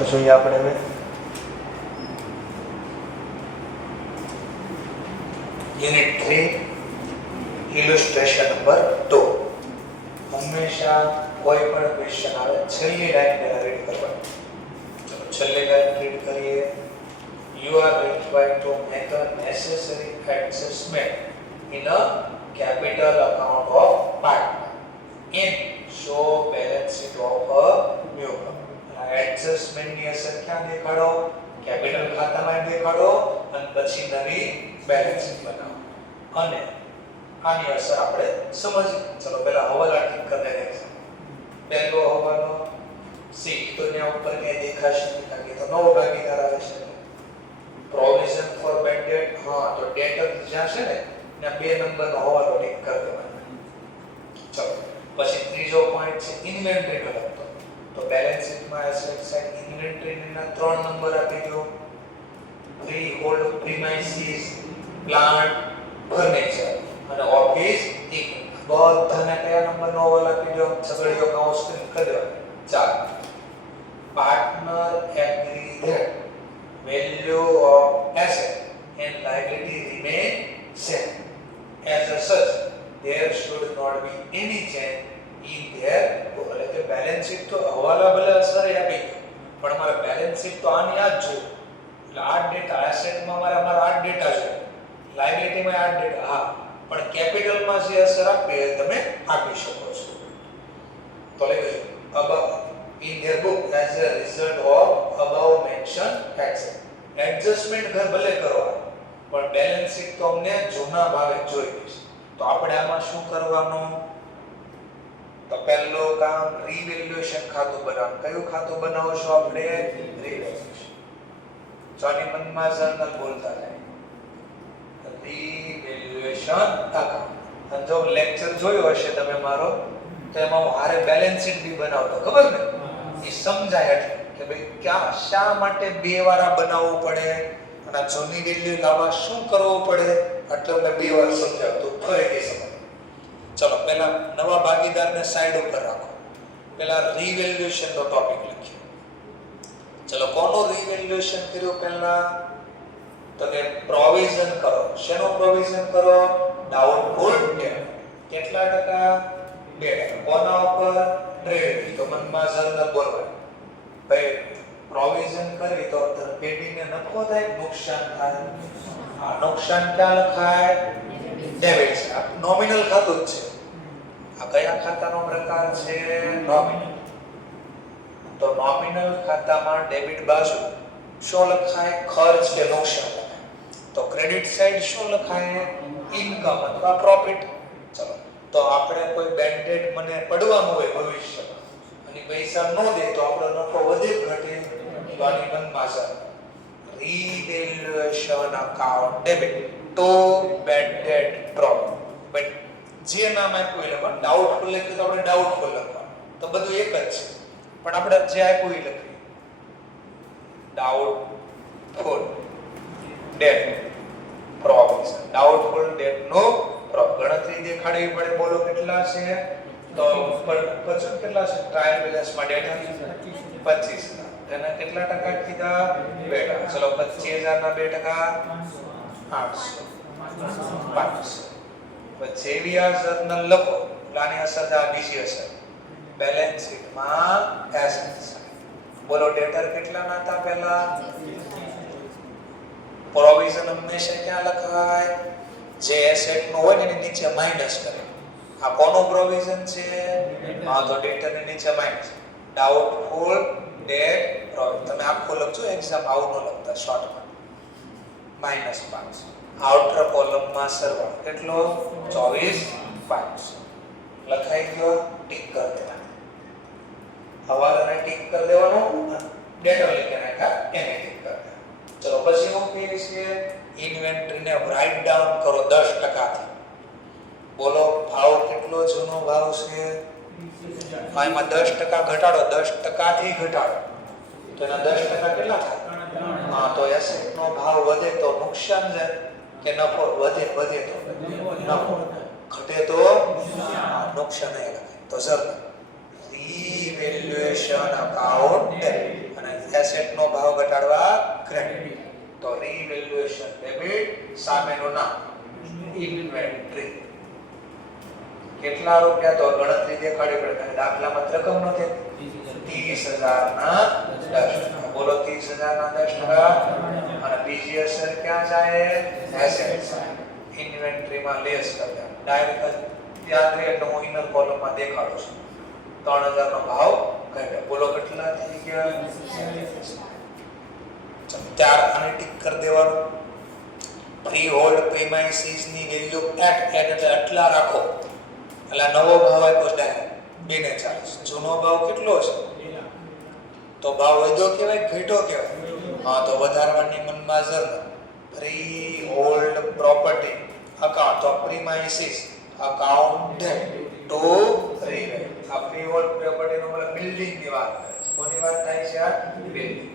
તો જોઈએ આપણે હવે યુનિટ 3 ઇલુસ્ટ્રેશન નંબર 2. હંમેશા કોઈ પણ ક્વેશ્ચન આવે છેલ્લી લાઈન પહેલા રીડ કરવાની. ચલો છેલ્લી લાઈન રીડ કરીએ. You are required to make a necessary adjustment in a capital account of partner in show balance sheet of a new company. Adjustment ની અસર ક્યાં દેખાડો? કેપિટલ ખાતામાં દેખાડો અને પછી નવી બેલેન્સ શીટ બનાવો. અને આની અસર આપણે સમજીએ. ચલો પહેલા હવાલા ઠીક કરી લઈએ. પહેલો હવાલો સી તો ત્યાં ઉપર ક્યાંય દેખાશે નહીં કારણ કે તો નવો ભાગીદાર આવે છે. પ્રોવિઝન ફોર બેડ ડેટ, હા તો ડેટર જ્યાં છે ને ત્યાં 2 નંબરનો હવાલો ઠીક કરી દેવાનો. ચલો પછી ત્રીજો પોઈન્ટ છે ઇન્વેન્ટરી નો લખતો. તો બેલેન્સ શીટમાં એસેટ સાઇડ ઇન્વેન્ટરી ના 3 નંબર આપી દો. ફ્રી હોલ્ડ પ્રીમાઇસીસ, પ્લાન્ટ, ફર્નિચર અને ઓફિસ બધાને કયા નંબરનો હવાલો આપી દો? છગડીયો કાઉન્સ કરી દો. ચાલો partner agree that value of asset and liability remain same. As such, there should not be any change in their એટલે કે બેલેન્સ શીટ તો હવાલા ભલે અસર આપી પણ અમારે બેલેન્સ શીટ તો આની આ જ જોઈએ. એટલે આ ડેટા એસેટમાં અમારા આ ડેટા જોઈએ, લાયબિલિટીમાં આ ડેટા હા, પણ કેપિટલમાં જે અસર આપે એ તમે આપી શકો છો. તો લઈ above in their book as a result of above mentioned action. Adjustment ઘર ભલે કરવા પણ બેલેન્સ શીટ તો અમને જૂના ભાવે જોઈએ છે. તો આપણે આમાં શું કરવાનું? તો પહેલો કામ રીવેલ્યુએશન ખાતું બનાવવાનું. કયું ખાતું બનાવો છો આપણે? રીવેલ્યુએશન. જોની મનમાં જર્નલ બોલતા જાય રીવેલ્યુએશન અકાઉન્ટ. અને જો લેક્ચર જોયો હશે તમે મારો તો એમાં હું હારે બેલેન્સ શીટ બી બનાવતો, ખબર ને? એ સમજાય એટલે કે ભાઈ ક્યાં શા માટે બે વારા બનાવવું પડે અને જૂની વેલ્યુ લાવવા શું કરવું પડે એટલે મેં 2 વાર સમજાવતું ફરીથી સમજ. ચલો પહેલા નવા ભાગીદારને સાઈડ ઉપર રાખો. પહેલા રીવેલ્યુએશન નો ટોપિક લખીએ. ચલો કોનું રીવેલ્યુએશન કર્યું? પહેલા તો કે પ્રોવિઝન કરો. શેનો પ્રોવિઝન કરો? Doubtful date. કેટલા ટકા? 2%. કોના ઉપર? ટ્રેડ. તો મનમાં જર્નલ બોલવાનું ભાઈ પ્રોવિઝન કરી તો પેઢીને નફો થાય નુકસાન થાય? આ નુકસાન ક્યાં લખાય? ડેબિટ છે. આ નોમિનલ ખાતું જ છે. આ કયા ખાતાનો પ્રકાર છે? નોમિનલ. તો નોમિનલ ખાતામાં ડેબિટ બાજુ શું લખાય? ખર્ચ કે નુકસાન લખાય. તો ક્રેડિટ સાઈડ શું લખાય? ઇન્કમ અથવા પ્રોફિટ. ચલો તો આપણે કોઈ બેડ ડેટ મને પડવાનું હોય ભવિષ્યમાં અને પૈસા ન દે તો આપણો નફો વધે ઘટે? તો આની મનમાં છે રીવેલ્યુએશન અકાઉન્ટ ડેબિટ તો બેડ ડેટ પ્રોફિટ. બટ જે નામ આપ્યું એટલે પણ ડાઉટફુલ લખ્યું તો આપણે ડાઉટફુલ લખવાનું. તો બધું એક જ છે પણ આપણે જે આપ્યું એ લખીએ. Doubtful debt provision. Doubtful debt નો ગણતરી દેખાડવી પડે. બોલો કેટલા છે? તો પછી કેટલા છે? ટ્રાયલ બેલેન્સમાં ડેટા 25,000. તેના કેટલા ટકા કીધા? 2%. ચલો 25,000 ના 2% 800 500. પછી જેવી આ જર્નલ લખો આની અસર આ બીજી અસર બેલેન્સ શીટમાં એસેટ્સ. બોલો ડેટર કેટલા ના હતા પહેલા? પ્રોવિઝન હંમેશા ક્યાં લખાય? જે એસેટ નો હોય ને એની નીચે માઈનસ કરે. આ કોનો પ્રોવિઝન છે? હા તો ડેટર ની નીચે માઈનસ. Doubtful debt provision. તમે આખો લખજો, એક્ઝામ આવું ન લખતા શોર્ટમાં. -500. આઉટર કોલમમાં સરવાળો કેટલો? 24,500. લખાઈ ગયો? ટિક કરી દેવાનું. હવાલાને ટિક કરી દેવાનું. ડેટર લખી નાખ્યા એને ટિક કરી દેવાનું. ચલો પછી શું કહીએ છીએ? ઇન્વેન્ટરીને રાઇટ ડાઉન કરો 10% થી. બોલો ભાવ કેટલો જૂનો ભાવ છે? એમાં 10% ઘટાડો. 10% થી ઘટાડો તો એના 10% કેટલા થાય? હા તો એસેટ નો ભાવ વધે તો નુકસાન જાય કે નફો? વધે તો નફો, ઘટે તો નુકસાન. તો સર રીવેલ્યુએશન અકાઉન્ટ અને એસેટ નો ભાવ ઘટાડવા ક્રેડિટ. તો રીવેલ્યુએશન ડેબિટ, સામેનું નામ ઇન્વેન્ટરી. કેટલા રૂપિયા? તો ગણતરી દેખાડી પડે. દાખલામાં રકમ નથી 30,000 ના 10%. બોલો 30,000 ના 10%. અને બીજી અસર ક્યાં જાય? Asset side. ઇન્વેન્ટરીમાં લેસ કરતા ડાયરેક્ટ યાદ રહે એટલે હું ઇનર કોલમમાં દેખાડું છું. 3,000 નો ભાવ ઘટ્યો. બોલો કેટલા થઈ ગયા? ચાર આને ટિક કરી દેવાનું. ફ્રી હોલ્ડ પ્રીમાઇસીસ ની વેલ્યુ એટ એટલે આટલા રાખો. એટલે નવો ભાવ આપ્યો ડાયરેક્ટ 240. જૂનો ભાવ કેટલો છે? તો ભાવ વધ્યો કેવાય ઘટ્યો કેવાય? હા, તો વધારવાની મનમાં જર. ફ્રી હોલ્ડ પ્રોપર્ટી અકાઉન્ટ તો પ્રીમાઇસીસ અકાઉન્ટ ટુ રીવેલ્યુ. આ ફ્રી હોલ્ડ પ્રોપર્ટી નો મતલબ બિલ્ડિંગ ની વાત કરે છે. કોની વાત થાય છે? આ બિલ્ડિંગ.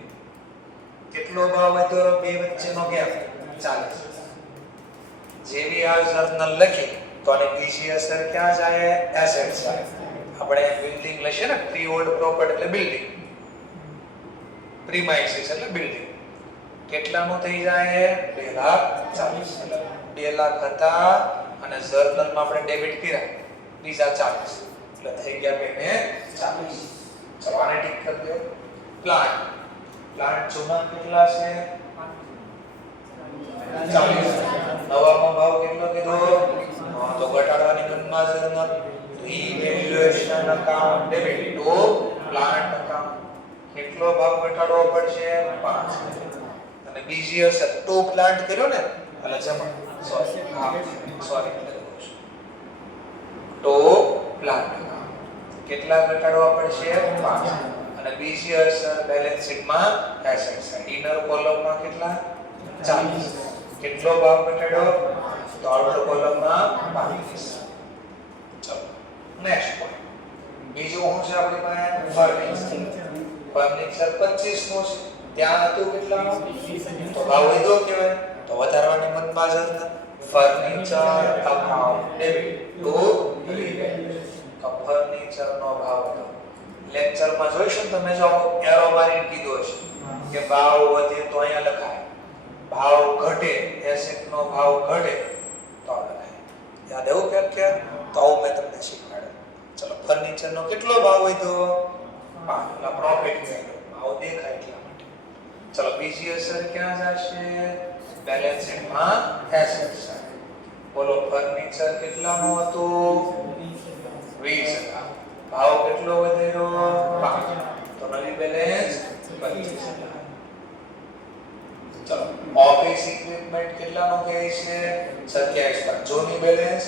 કેટલો ભાવ વધ્યો? બે વચ્ચેનો ગેપ 40. જેવી આ જર્નલ લખી તો આની બીજી અસર ક્યાં જાય? Asset side. આપણે બિલ્ડિંગ લઈએ ને, ફ્રી હોલ્ડ પ્રોપર્ટી એટલે બિલ્ડિંગ, પ્રીમાઇસીસ એટલે બિલ્ડિંગ. કેટલાનું થઈ જાય? 2,40,000. એટલે 2 લાખ હતા અને જર્નલમાં આપણે ડેબિટ કર્યા બીજા 40 એટલે થઈ ગયા 2,40,000. ચલો આને ટિક કરી દો. પ્લાન્ટ જૂના કેટલા છે? 40. નવાનો ભાવ કેટલો કીધો? તો ઘટાડવાની ગણના journal revaluation account debit to plant account. કેટલો ભાવ ઘટાડવો પડશે? 5. અને બીજી અસર ટુ પ્લાન્ટ કર્યો ને એટલે જમા સોરી ટુ પ્લાન્ટ કેટલા ઘટાડવા પડશે? 5. અને બીજી અસર બેલેન્સ શીટમાં એસેટ સાઈડ. ઇનર કોલમમાં કેટલા? 40. કેટલો ભાવ ઘટાડ્યો? તો આઉટર કોલમમાં 25. ચલો નેક્સ્ટ પોઈન્ટ. બીજું શું છે આપણી પાસે? ફર્નિચર 25 નો છે. ત્યાં હતું કેટલાનો? તો ભાવ વધ્યો કેવાય? તો વધારવાની મનમાં જ ફર્નિચર અકાઉન્ટ ડેબિટ ટુ રીવેલ્યુ. તો ફર્નિચર નો ભાવ હતો. લેક્ચરમાં જોઈશું તમે જો એરો મારીને કીધો છે કે ભાવ વધે તો અહીંયા લખાય, ભાવ ઘટે એસેટ નો ભાવ ઘટે તો લખાય. યાદ એવું કે તો આવું મેં તમને શીખવાડ્યું. ચલો ફર્નિચર નો કેટલો ભાવ વધ્યો? 5. એટલે પ્રોફિટ થયો. ભાવ દેખાય એટલા માટે. ચલો બીજી અસર ક્યાં જશે? બેલેન્સ શીટમાં એસેટ સાઈડ. બોલો ફર્નિચર કેટલાનું હતું? 20,000. ભાવ કેટલો વધ્યો? 5. તો નવી બેલેન્સ 25,000. ચલો ઓફિસ ઇક્વિપમેન્ટ કેટલાનો કહે છે? 27,000. જૂની બેલેન્સ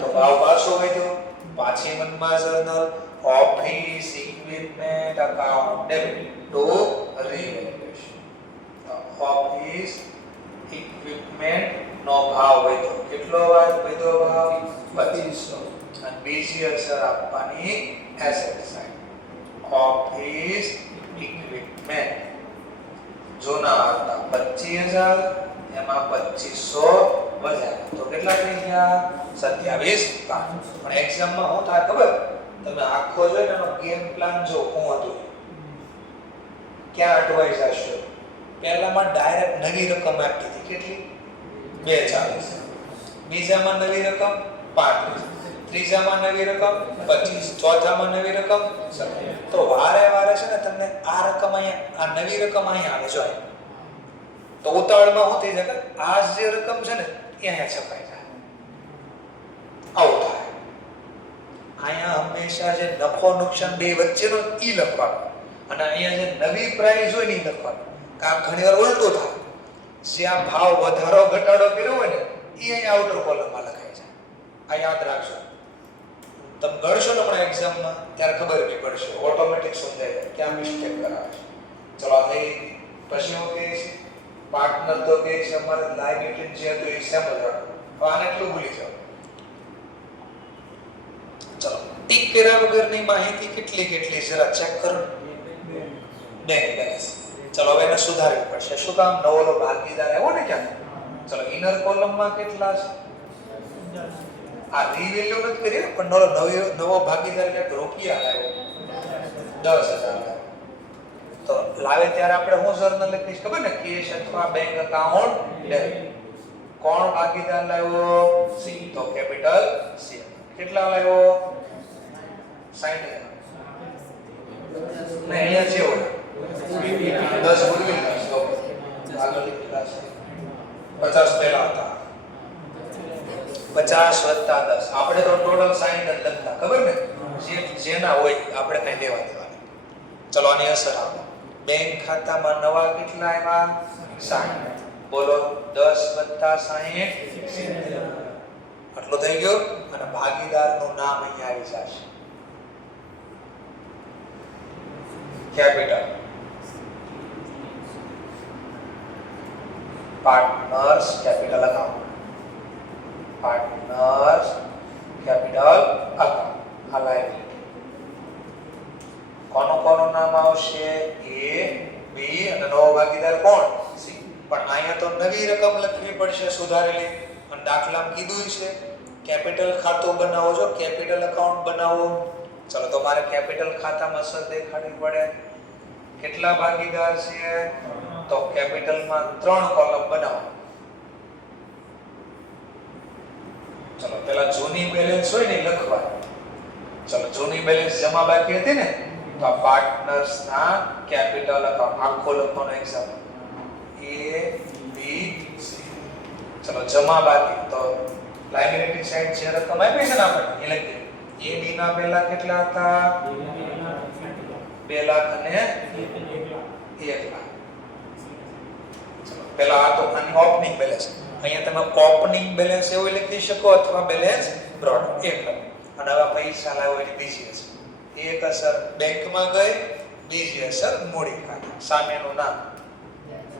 તો ભાવ પાછો વધ્યો. પાછી મનમાં journal office equipment account debit to revaluation. Office equipment નો ભાવ વધ્યો. કેટલો વધ્યો ભાવ? 2500. અને બીજી અસર આપવાની એસેટ સાઈડ. ઓફિસ ઇક્વિપમેન્ટ જૂના હતા 25,000, એમાં 2500 વધ્યા તો કેટલા થઈ ગયા? 27,000. પણ એક્ઝામમાં શું થાય ખબર? તમે આખો જોઈને એનો ગેમ પ્લાન જો શું હતું, ક્યાં અટવાઈ જશો. પહેલામાં ડાયરેક્ટ નવી રકમ આપી હતી. કેટલી? 240. બીજામાં નવી રકમ 35. ત્રીજામાં નવી રકમ 25. ચોથામાં નવી રકમ 17. તો વારે વારે છે ને તમને આ રકમ અહીંયા, આ નવી રકમ અહીંયા આવે જો. તો ઉતાવળમાં શું થઈ જાય? આ જે રકમ છે ને એ અહીંયા છપાઈ જાય. આવું થાય. અહીંયા હંમેશા જે નફો નુકસાન બે વચ્ચેનો ઈ લખવાનું અને અહીંયા જે નવી પ્રાઇસ હોય ને ઈ લખવાનું. કામ ઘણીવાર ઉલટું થાય. જે આ ભાવ વધારો ઘટાડો કર્યો હોય ને એ અહીંયા આઉટર કોલમમાં લખાય છે. આ યાદ રાખજો. તમે ગણશો ને હમણાં એક્ઝામમાં ત્યારે ખબર બી પડશે. ઓટોમેટિક સમજાય ક્યાં મિસ્ટેક કરાવે છે. ચલો આ થઈ. પછી હું કહે છે પાર્ટનર તો કહે છે અમારે લાયબિલિટી જે હતું એ સેમ જ રાખો. તો આને એટલું ભૂલી જાઓ. ચલો ટીક કર્યા વગરની માહિતી કેટલી જરા ચેક કરો. Bank balance. ચલો હવે એને સુધારવી પડશે. શું કામ? નવો ભાગીદાર આવ્યો ને ક્યાં? ચલો ઇનર કોલમમાં કેટલા છે? આ રીવેલ્યુ નથી કરી પણ નવો ભાગીદાર કે રૂપિયા આવ્યો 10,000. તો લાવે ત્યારે આપણે શું જર્નલ લખીશ ખબર ને, કેશ અથવા બેંક એકાઉન્ટ ડેબિટ. કોણ ભાગીદાર લાવ્યો? સી. તો કેપિટલ સી. કેટલા લાવ્યો? 60,000. ને અહીંયા છે ઓલા 10 ગુડવિલ ના સ્ટોક આગળ લીધેલા છે. 50 પહેલા હતા, 50 + 10. આપણે તો ટોટલ 60 જ લખતા ખબર ને, જેના હોય આપણે કઈ દેવા દેવાના. ચલો આની અસર આપો. બેંક ખાતામાં નવા કેટલા આવ્યા? 60. બોલો 10 + 60 આટલો થઈ ગયો. અને ભાગીદારનું નામ અહીંયા આવી જશે, capital partners capital account, partners capital account. આ લાયબિલિટી કોનું નામ આવશે? એ, બી અને નવો ભાગીદાર કોણ? સી. પણ અહીંયા તો નવી રકમ લખવી પડશે સુધારેલી. અને દાખલામાં કીધું છે કેપિટલ ખાતું બનાવો છો, કેપિટલ અકાઉન્ટ બનાવો. ચલો તો મારે કેપિટલ ખાતામાં અસર દેખાડવી પડે. કેટલા ભાગીદાર છે? તો કેપિટલમાં 3 કોલમ બનાવો. ચલો પહેલા જૂની બેલેન્સ હોય ને લખવા. ચલો જૂની બેલેન્સ જમા બાકી હતી ને, તો આ પાર્ટનર્સ ના કેપિટલ અકાઉન્ટ આખો લખવાનો એક્ઝામ્પલ એ, બી, સી. ચલો જમા બાકી તો લાયબિલિટી સાઈડ જે રકમ આપી છે ને આપણે એ લખી. એ, બી ના પહેલા કેટલા હતા? 2 લાખ અને 1 લાખ. પહેલા આ તો આની ઓપનિંગ બેલેન્સ. અહીંયા તમે ઓપનિંગ બેલેન્સ એવું લખી શકો અથવા બેલેન્સ બ્રોડ એક લખો. અને હવે પૈસા લાવો એટલે બીજી અસર. એક અસર બેંકમાં ગઈ, બીજી અસર મૂડી ખાતા. સામેનું નામ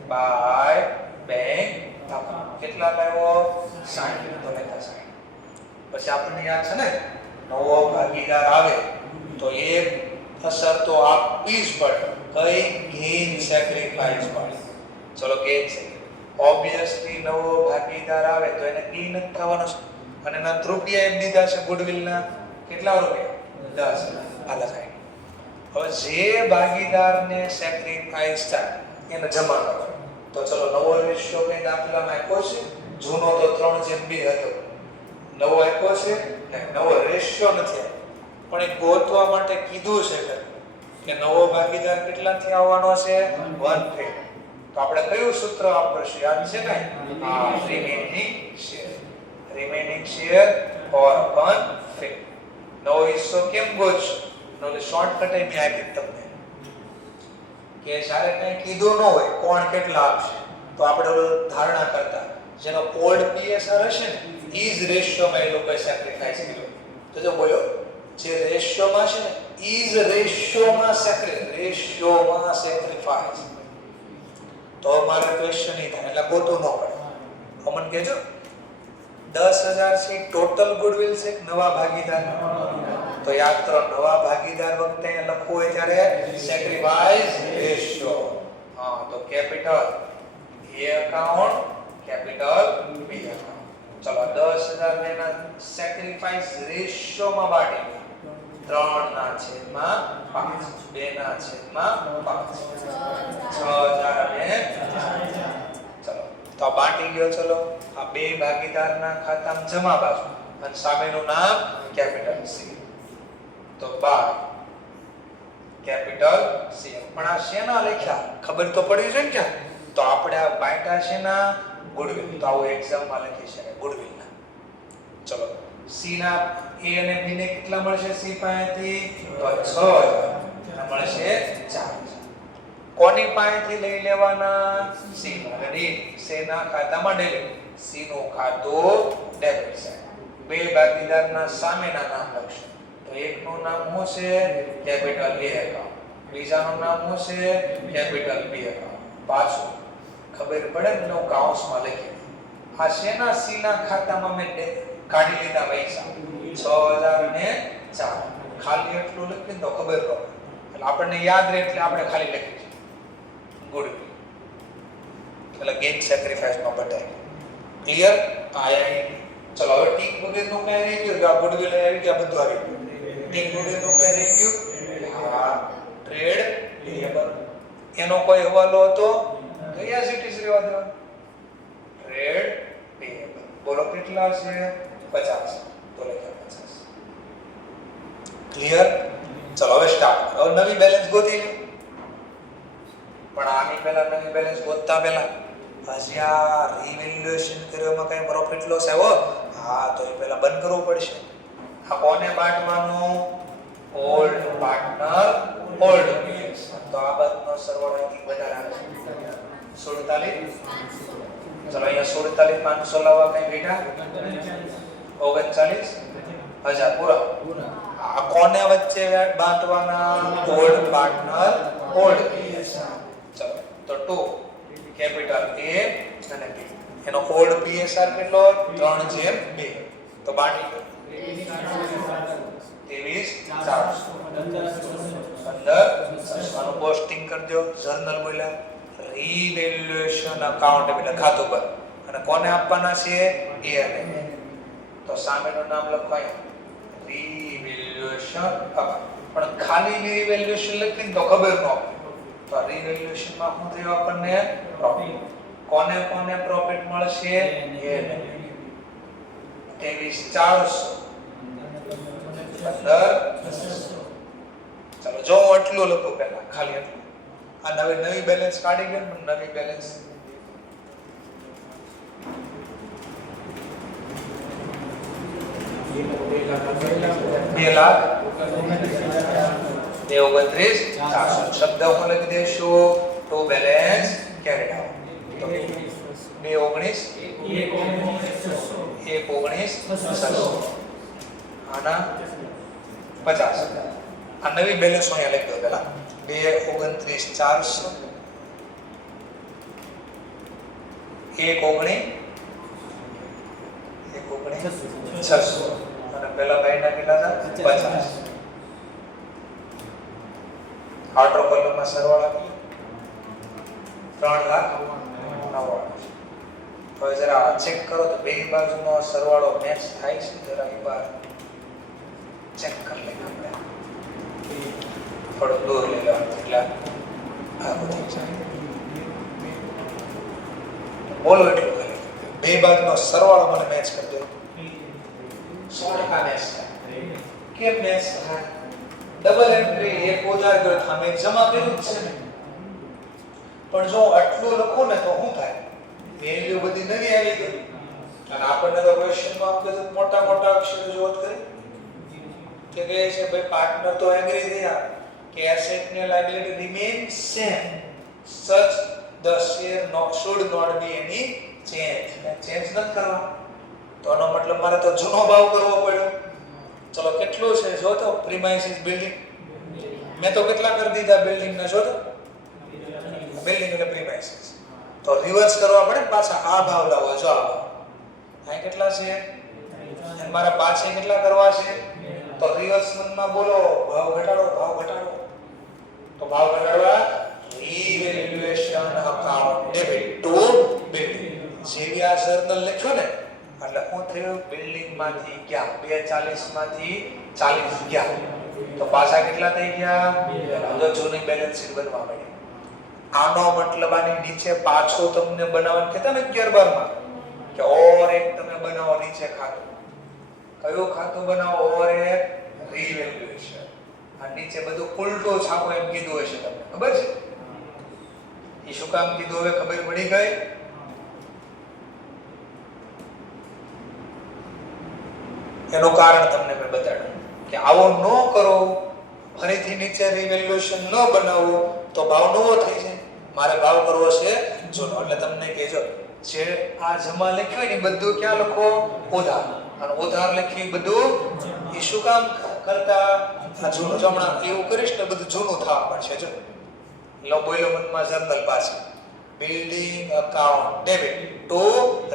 બાય બેંક અકાઉન્ટ. કેટલા લાવ્યો? 60. તો લખા 60. પછી આપણને યાદ છે ને નવો ભાગીદાર આવે તો એક અસર તો આપવી જ પડે. કઈ? ગેઇન સેક્રિફાઈસ વાળી. ચલો ગેઇન સેક્રિફાઈસ. ઓબ્વિયસલી નવો ભાગીદાર આવે તો એને ગેઇન જ થવાનો છે. અને ના રૂપિયા એમ દીધા છે ગુડવિલના. કેટલા રૂપિયા? 10. આ લખાય. હવે જે ભાગીદારને સેક્રિફાઈસ થાય એને જમા કરો. તો ચલો નવો રેશિયો કઈ દાખલામાં આપ્યો છે. જૂનો તો 3:2 હતો. નવો આપ્યો છે ને નવો રેશિયો નથી, પણ એ ગોતવા માટે કીધું છે કે નવો ભાગીદાર કેટલાથી આવવાનો છે? 1/5. તો આપણે કયું સૂત્ર વાપરશું? યાદ છે ને? હા, રિમેનિંગ શેર. રિમેનિંગ શેર ઓર 1/5. નવો હિસ્સો કેમ ગોતશો? નોલે શોર્ટકટ મેં આપી તમને કે જ્યારે કંઈ કીધું ન હોય કોણ કેટલા આપશે તો આપણે ધારણા કરતા જેનો ઓલ્ડ પીએસઆર હશે ને ઈ જ રેશિયોમાં એ લોકોએ સેક્રિફાઈસ કર્યો. તો જો બોલ્યો જે રેશિયોમાં છે ને ઈ જ રેશિયોમાં સેક્રિફાઈસ. તો મારે ક્વેશ્ચન ઈ થાય એટલે ગોતું ન પડે. અમન કહેજો 10,000 છે ટોટલ ગુડવિલ છે નવા ભાગીદાર. તો યાદ કરો નવા ભાગીદાર વખતે લખવું હોય ત્યારે સેક્રિફાઈસ રેશિયો. હા, તો capital A account, capital B account. ચલો 10,000 ને ના સેક્રિફાઈસ રેશિયોમાં બાટી 3/5, 2/5, 6,000 અને ચલો તો આ બાટી ગયો. ચલો આ બે ભાગીદારના ખાતામાં જમા બાજુ અને સામેનું નામ કેપિટલ સી. તો બાય કેપિટલ સી. પણ આ શેના લખ્યા ખબર તો પડી છે ને ક્યાં? તો આપણે આ બાયટા શેના? ગુડવિલ. તો આવું એક્ઝામમાં લખી શકાય ગુડવિલના. ચલો સી ના એ અને બી ને કેટલા મળશે? સી પાસેથી તો 6,000 મળશે 4,000. કોની પાસેથી લઈ લેવાના? સી. રેડી સેના ખાતામાં ડેબિટ. સી નું ખાતું ડેબિટ સાઈડ. બે ભાગીદારના સામેના નામ લખશું. તો એકનું નામ શું છે? Capital A account. બીજાનું નામ શું છે? Capital B account. પાછું ખબર પડે ને હું કાઉન્સમાં લખી. આ શેના? સી ના ખાતામાં મેં કાઢી લીધા પૈસા 6,000 અને 4. ખાલી એટલું લખીને તો ખબર પડે એટલે આપણને યાદ રહે એટલે આપણે ખાલી લખી છે ગુડવિલ. એટલે ગેઇન સેક્રિફાઈસમાં બતાવી. ક્લિયર? આયા. ચલો હવે ટીક વગેરેનું કઈ રહી ગયું? આ ગુડવિલ આવી ગયા, બધું આવી ગયું. ટીક વગેરેનું કઈ રહી ગયું? હા, ટ્રેડ પેયેબલ. એનો કોઈ હવાલો હતો કયા સિટીઝ રહેવા દેવા ટ્રેડ પેયેબલ બોલો કેટલા છે 50 તો લખ્યા 50 ક્લિયર ચલો હવે સ્ટાર્ટ કરો નવી બેલેન્સ ગોતી લો પણ આની પહેલા નવી બેલેન્સ ગોતતા પહેલા હજી આ રિવેલ્યુએશન કરવામાં કઈ પ્રોફિટ લોસ આવ્યો હા તો એ પહેલા બંધ કરવું પડશે આ કોને બાટવાનું ઓલ્ડ પાર્ટનર ઓલ્ડ પીએસ તો આ બધનો સરવાળો એક વધારે આવે છે 47 ચલો અહીંયા 47 500 લાવવા કઈ બેટા 39000 પૂરા આ કોને વચ્ચે બાંધવાના ઓલ્ડ પાર્ટનર ઓલ્ડ પીએસ ચલો તો 2 કેપિટલ A અને B એનો ઓલ્ડ પીએસઆર કેટલો 3/2 તો બાકી 23,400 આનું પોસ્ટિંગ કરજો જર્નલ બોલ્યા રિવેલ્યુએશન અકાઉન્ટ એટલે ખાતું પર અને કોને આપવાના છે A અને B તો સામેનું નામ લખવાય રિવેલ્યુએશન અકાઉન્ટ પણ ખાલી રિવેલ્યુએશન લખીને તો ખબર ન પડે તો રિવેલ્યુએશન માં શું થયું આપણને પ્રોફિટ કોને કોને પ્રોફિટ મળશે A અને B 23,400 ચલો જો હું આટલું લખું પહેલા ખાલી આટલું આ નવી બેલેન્સ કાઢી ગયો નવી બેલેન્સ ₹2,29,400 શબ્દ હું લખી દઈશું ટુ બેલેન્સ કેરીડ આઉટ તો 2,19,600 આના 50 આ નવી બેલેન્સ હું અહીંયા લખી દઉં પહેલા 2,29,400 1,19,600 અને પેલા ભાઈના કેટલા હતા 50 આઉટર કોલમમાં સરવાળા 3,99,000 હવે જરા ચેક કરો તો બે બાજુનો સરવાળો મેચ થાય છે જરા એકવાર ચેક કરી લઈએ આપણે થોડો દૂર લઈ લેવાનું એટલે આ બધું જાય બોલો એટલું કરી બે બાજુનો સરવાળો મને મેચ કરી દો 100% મેચ થાય કેમ મેચ થાય ડબલ એન્ટ્રી એક ઓજાર કર્યો સામે જમા કર્યું જ છે ને પણ જો આટલું લખો ને તો શું થાય વેલ્યુ બધી નવી આવી ગઈ અને આપણને તો ક્વેશ્ચનમાં આપણે મોટા મોટા અક્ષરો જોત કરી કે કહે છે ભાઈ પાર્ટનર તો એગ્રી થયા કે એસેટ ને liability remain same such the share should not be any change change ન કરવા તો આનો મતલબ મારે તો જૂનો ભાવ કરવો પડ્યો ચલો કેટલું છે જો તો પ્રીમાઇસિસ બિલ્ડિંગ મેં તો કેટલા કરી દીધા બિલ્ડિંગ ના જો તો બિલ્ડિંગ એટલે પ્રીમાઇસિસ તો રિવર્સ કરવા પડે પાછા આ ભાવ લાવો જો આ ભાવ આ કેટલા છે અને મારા પાછે કેટલા કરવા છે તો રિવર્સ મનમાં બોલો ભાવ ઘટાડો તો ભાવ ઘટાડવા રિવેલ્યુએશન અકાઉન્ટ ડેબિટ ટુ બિલ્ડિંગ જેવી આ જર્નલ લખ્યો ને એટલે હું થયું બિલ્ડિંગ માંથી ગયા 240 માંથી 40 ગયા તો પાછા કેટલા થઈ ગયા જો જૂની બેલેન્સ શીટ બનવા મળી આનો મતલબ આની નીચે પાછો તમને બનાવવાનું કહેતા ને 11 માં કે ઓર એક તમે બનાવો નીચે ખાતું કયું ખાતું બનાવો ઓર એક રિવેલ્યુએશન આ નીચે બધું ઉલટો છાપો એમ કીધું હશે તમને ખબર છે એ શું કામ કીધું હવે ખબર પડી ગઈ એનું કારણ તમને મેં બતાડ્યું કે આવો ન કરો ફરીથી નીચે રિવેલ્યુએશન ન બનાવો તો ભાવ નવો થઈ જાય મારે ભાવ કરવો છે જૂનો એટલે તમને કહેજો જે આ જમા લખ્યું ને બધું ક્યાં લખો ઉધાર અને ઉધાર લખી બધું એ શું કામ કરતા આ જૂનું જમણા એવું કરીશ ને બધું જૂનું થવા પડશે જો લો બોલો મનમાં જર્નલ પાસે building account debit two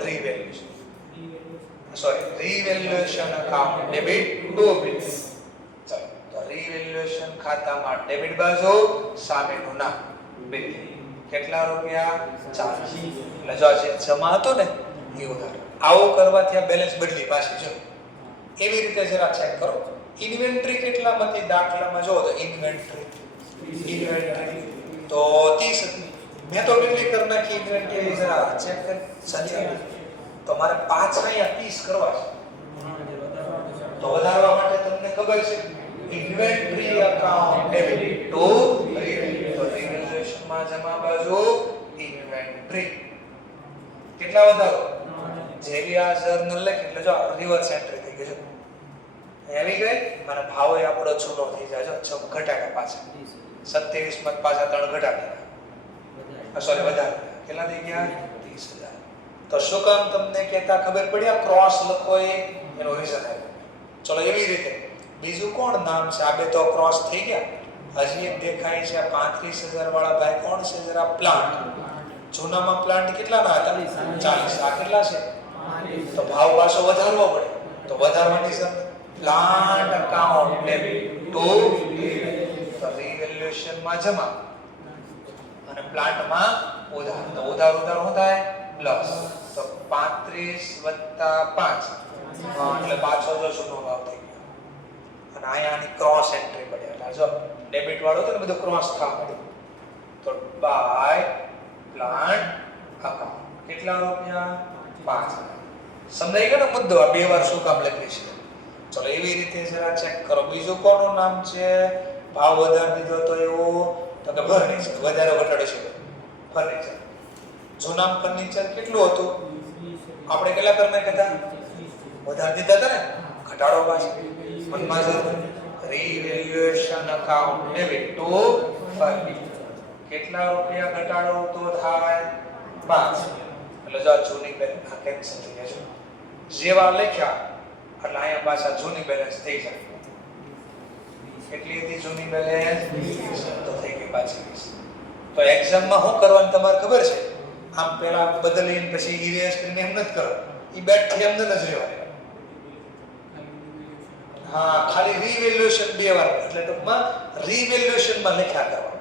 રિવેલ્યુએશન રિવેલ્યુએશન account debit two building ચલો તો રિવેલ્યુએશન ખાતામાં ડેબિટ બાજુ સામેનું નામ બિલ્ડિંગ કેટલા રૂપિયા 40 એટલે જો જે જમા હતો ને એ ઉધાર આવું કરવાથી આ બેલેન્સ બદલી પાછી જો એવી રીતે જરા ચેક કરો ઇન્વેન્ટરી કેટલામાંથી દાખલામાં જો તો ઇન્વેન્ટરી તો 30 હતી. મેં તો કેટલી કરી નાખી ઇન્વેન્ટરી જરા ચેક કર સાચી તો મારે પાછા અહીંયા 30 કરવા છે. તો વધારવા માટે તમને ખબર છે ઇન્વેન્ટરી અકાઉન્ટ ડેબિટ ટુ રિવેલ્યુએશન માં જમા બાજુ ઇન્વેન્ટરી કેટલા વધારો જેવી આ જર્નલ લખી એટલે જો રિવર્સ એન્ટ્રી થઈ ગઈ છે આવી ગઈ અને ભાવ એ આપણો છૂટો થઈ જાય જો ઘટાડા પાછા 27 માં પાછા 3 ઘટાડા સોરી વધારે કેટલા થઈ ગયા 30000. તો શું કામ તમને કહેતા ખબર પડી આ ક્રોસ લખો એનો રીઝન આવ્યો. ચલો એવી રીતે બીજું કોણ નામ છે આ બે તો ક્રોસ થઈ ગયા હજી એક દેખાય છે 35000 વાળા ભાઈ કોણ છે જરા પ્લાન્ટ જૂનામાં પ્લાન્ટ કેટલાના હતા 40 આ કેટલા છે તો ભાવ પાછો વધારવો પડે તો વધારવાની છે પ્લાન્ટ અકાઉન્ટ ડેબિટ ટુ રિવેલ્યુએશન માં જમા અને પ્લાન્ટ માં ઉધાર તો ઉધાર શું થાય પ્લસ તો 35 + 5 એટલે પાછો જો જૂનો ભાવ થઈ ગયો અને અહીંયાની ક્રોસ એન્ટ્રી પડી એટલે જો ડેબિટ વાળો તો બધું ક્રોસ થવા મળ્યું તો બાય પ્લાન્ટ અકાઉન્ટ કેટલા રૂપિયા 5000 સમજાઈ ગયો ને મુદ્દો આ બે વાર શું કામ લખી છે. ચલો એવી રીતે જરા ચેક કરો બીજું કોનું નામ છે ભાવ વધારી દીધો તો એવો તો કે ફર્નિચર વધારે ઘટાડી છે ફર્નિચર જૂના ફર્નિચર કેટલું હતું આપણે કેટલા કરને કહેતા વધારી દીધા હતા ને ઘટાડો પાછો મનમાં જો રિવેલ્યુએશન અકાઉન્ટ ડેબિટ ટુ ફર્નિચર કેટલા રૂપિયા ઘટાડો તો થાય 5 એટલે જો જૂની બેલેન્સ આ કેન્સલ થઈ જશે જેવા લખ્યા એટલે અહીંયા પાછા જૂની બેલેન્સ થઈ જાય કેટલી હતી જૂની બેલેન્સ 20 તો થઈ ગઈ પાછી 20. તો એક્ઝામમાં શું કરવાનું તમારે ખબર છે આમ પહેલા બદલીને પછી ઇરેઝ કરીને એમ નથી કરો ઈ બેઠી એમ ન જ રહેવાની હા ખાલી રિવેલ્યુએશન બે વાર એટલે ટૂંકમાં રિવેલ્યુએશન માં લખ્યા કરવાનું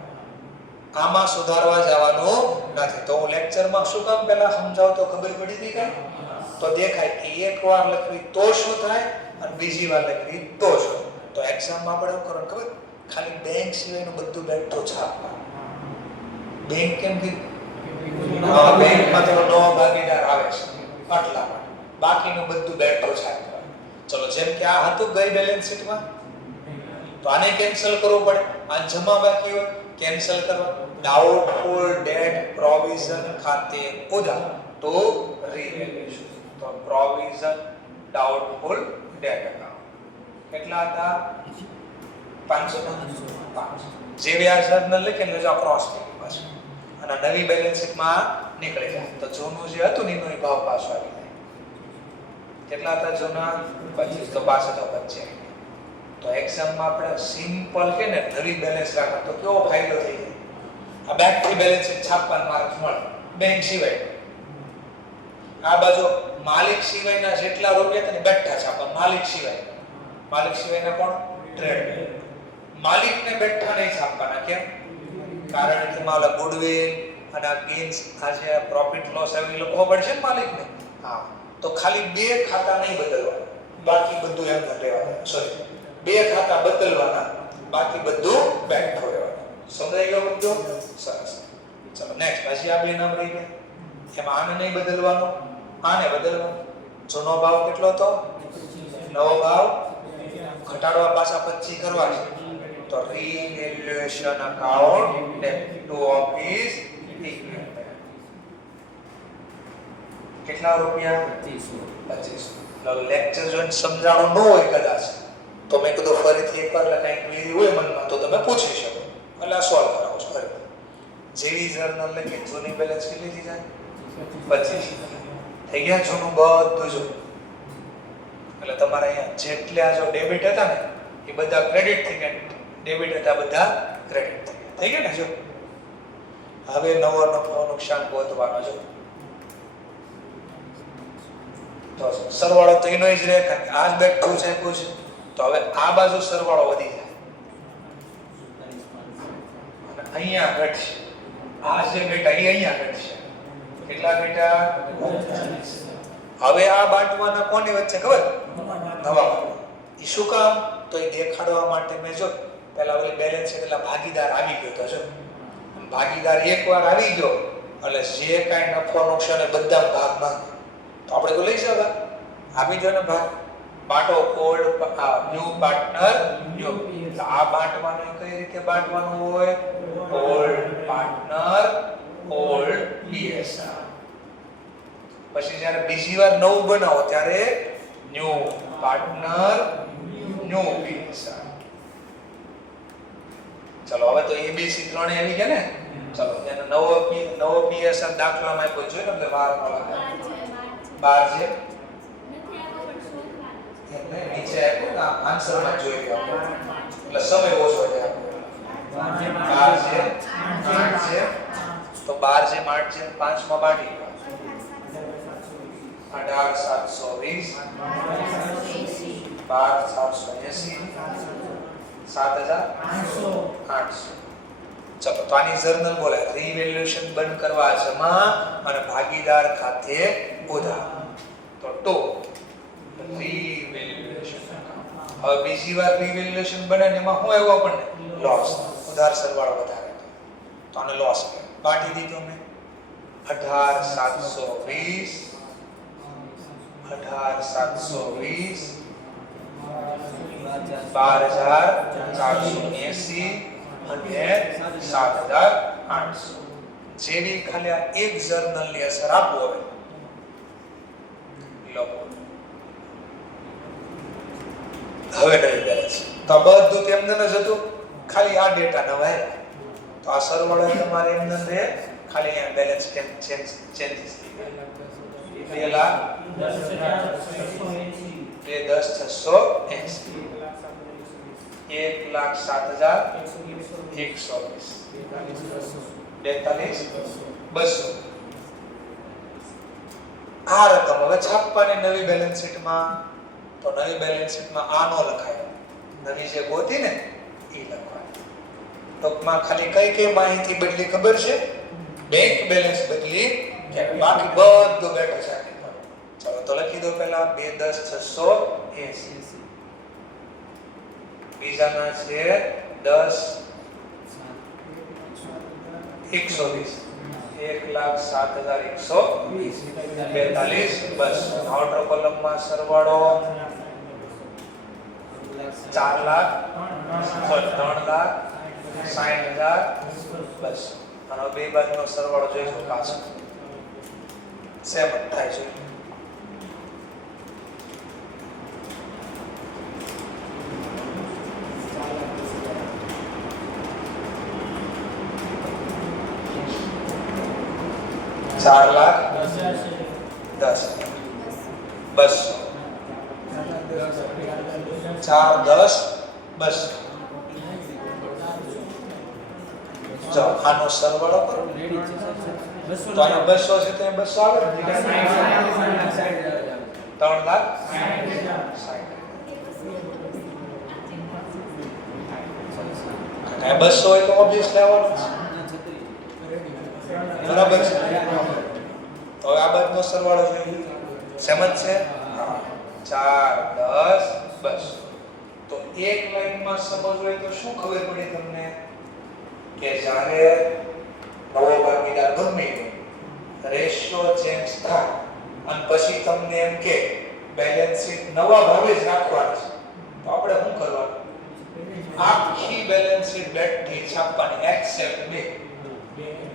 આમાં સુધારવા જવાનું નથી. તો હું લેક્ચરમાં શું કામ પહેલા સમજાવ તો ખબર પડી હતી કે તો દેખાય કે એક વાર લખવી તો શું થાય અને બીજી વાર લખવી તો શું. તો એક્ઝામમાં આપણે શું કરવાનું ખબર ખાલી બેંક સિવાયનું બધું બેઠું છાપવાનું. બેંક કેમ કે બેંકમાં તો નવો ભાગીદાર આવે છે આટલા માટે બાકીનું બધું બેઠું છાપવાનું. ચલો જેમ કે આ હતું ગઈ બેલેન્સ શીટમાં તો આને કેન્સલ કરવું પડે આ જમા બાકી હોય કેન્સલ કરવા ડાઉટફુલ ડેટ પ્રોવિઝન ખાતે ઉધાર તો રિવેલ્યુએશન તો પ્રોવિઝન ડાઉટફુલ ડેટ અકાઉન્ટ કેટલા હતા 500 જે વ્યાજ ન લખેલું જો ક્રોસ કરી પાછું અને નવી બેલેન્સ શીટમાં નીકળી જાય તો જૂનું જે હતું એનો ભાવ પાછો આવી જાય કેટલા હતા જૂના 25 તો પાછો તો 25. તો એક્ઝામમાં આપણે સિમ્પલ કે ને નવી બેલેન્સ રાખો તો કેવો ફાયદો થઈ જાય આ બેક થી બેલેન્સ છાપવાનું માર્ક મળે બેંક સિવાય આ બાજુ માલિક સિવાયના જેટલા રૂપિયા હતા ને બેઠા છાપવા માલિક સિવાયના કોણ ટ્રેડ માલિકને બેઠા નહીં છાપવાના કેમ કારણ કે માલા ગુડવિલ અને ગેઇન્સ આ જે પ્રોફિટ લોસ આવી લખવો પડશે ને માલિકને હા તો ખાલી બે ખાતા નહીં બદલવાના બાકી બધું એમ રહેવાનું સોરી બે ખાતા બદલવાના બાકી બધું બેઠો રહેવાનું. સમજાઈ ગયો મુદ્દો સરસ. ચલો નેક્સ્ટ પછી આ બે નામ રહી ગયા એમાં આને નહીં બદલવાનો આને બદલવાનો જૂનો ભાવ કેટલો હતો નવો ભાવ ઘટાડવા પાછા 25 કરવા છે તો રિવેલ્યુએશન અકાઉન્ટ ડેબિટ ટુ ઓફિસ કેટલા રૂપિયા 25. લેક્ચર જોઈને સમજાણો ન હોય કદાચ તો મેં કીધું ફરીથી એકવાર કંઈક ક્વેરી હોય મનમાં તો તમે પૂછી શકો એટલે સોલ્વ કરાવો છો ફરી જેવી જર્નલ લખી જૂની બેલેન્સ કેટલી થઈ જાય 25 થઈ ગયા જૂનું બધું જો એટલે તમારે અહીંયા જેટલા જો ડેબિટ હતા ને એ બધા ક્રેડિટ થઈ ગયા ડેબિટ હતા બધા ક્રેડિટ થઈ ગયા ને જો હવે નવો નફો નુકસાન ગોતવાનો જો તો સરવાળો તો એનો જ રહે કારણ કે આ જ બેઠું છે પૂછ તો હવે આ બાજુ સરવાળો વધી જાય અને અહીંયા ઘટશે આ જે બેટા એ અહીંયા ઘટશે કેટલા બેટા 39. હવે આ બાંટવાના કોની વચ્ચે ખબર નવા એ શું કામ તો એ દેખાડવા માટે મેં જો પહેલા ઓલી બેલેન્સ એટલા ભાગીદાર આવી ગયો તો જો ભાગીદાર એકવાર આવી ગયો એટલે જે કાંઈ નફો નુકસાન એ બધા ભાગ માંગે તો આપણે તો લઈ જવા આપી દો ને ભાગ બાટો ઓલ્ડ ન્યુ પાર્ટનર ન્યુ આ બાંટવાનું કઈ રીતે બાંટવાનું હોય ઓલ્ડ પાર્ટનર ઓલ્ડ પીએસઆર પછી જ્યારે બીજી વાર નવું બનાવો ત્યારે ન્યુ પાર્ટનર ન્યુ પીએસઆર ચલો હવે તો એબીસી ત્રણે આવી ગયા ને ચલો એને નવો પીએસઆર દાખલામાં આપ્યો જોઈએ ને વાર મળે 12 છે એટલે નીચે આપ્યો આન્સરમાં જોઈ લો એટલે સમય ઓછો છે 12 છે 8 છે તો 12 છે 8 છે 5 માં બાટી 18720 12780 7800 ચલો તો આની જર્નલ બોલે રીવેલ્યુએશન બંધ કરવા જમા અને ભાગીદાર ખાતે ઉધાર તો ટો રીવેલ્યુએશન હવે બીજી વાર રીવેલ્યુએશન બને ને એમાં શું આવ્યું આપણને લોસ ઉધાર સરવાળો વધારે તો આને લોસ બાટી દીધો મેં 18720 12480 અને 7800 જેવી ખાલી આ એક જર્નલ ની અસર આપો હવે લખો હવે નવી બેલેન્સ તો બધું તેમને ન જતું ખાલી આ ડેટા નવાય તો આ સરવાળો તમારે એમને રહે ખાલી અહીંયા બેલેન્સ ચેન્જીસ થઈ ગયા 1,07,120 આ રકમ હવે છાપવાની નવી બેલેન્સ શીટમાં તો નવી બેલેન્સ શીટમાં આ નો લખાય નવી જે ગોતી ને એ લખવાય ટૂંકમાં ખાલી કઈ માહિતી બદલી ખબર છે બેંક બેલેન્સ બદલી કે બાકી બધું બેઠો છે ચલો તો લખી દો પહેલા 2,10,680 બીજાના છે 10,120 1,07,120 42 આઉટર કોલમમાં સરવાળો 3,60,200 અને બે બાજુનો સરવાળો જોઈશું પાછો સેમ થાય છે ચાર લાખ 10 બસ 4,10,200 જાઓ આનો સરવાળો કરો તો આનો 200 છે તો 200 આવે 3,60,000 200 હોય તો ઓબ્વિયસલી આવવાનું છે બરાબર છે તો આ બધનો સરવાળો જોઈએ સમજ છે 4,10,200 તો એક લાઈનમાં સમજવું હોય તો શું ખબર પડી તમને કે જ્યારે નવો ભાગીદાર બને રેશિયો ચેન્જ થાય અને પછી તમને એમ કે બેલેન્સ શીટ નવા ભાવે જ રાખવાની છે તો આપણે શું કરવાનું આખી બેલેન્સ શીટ બેઠી છાપવાની એક્સેપ્ટ બે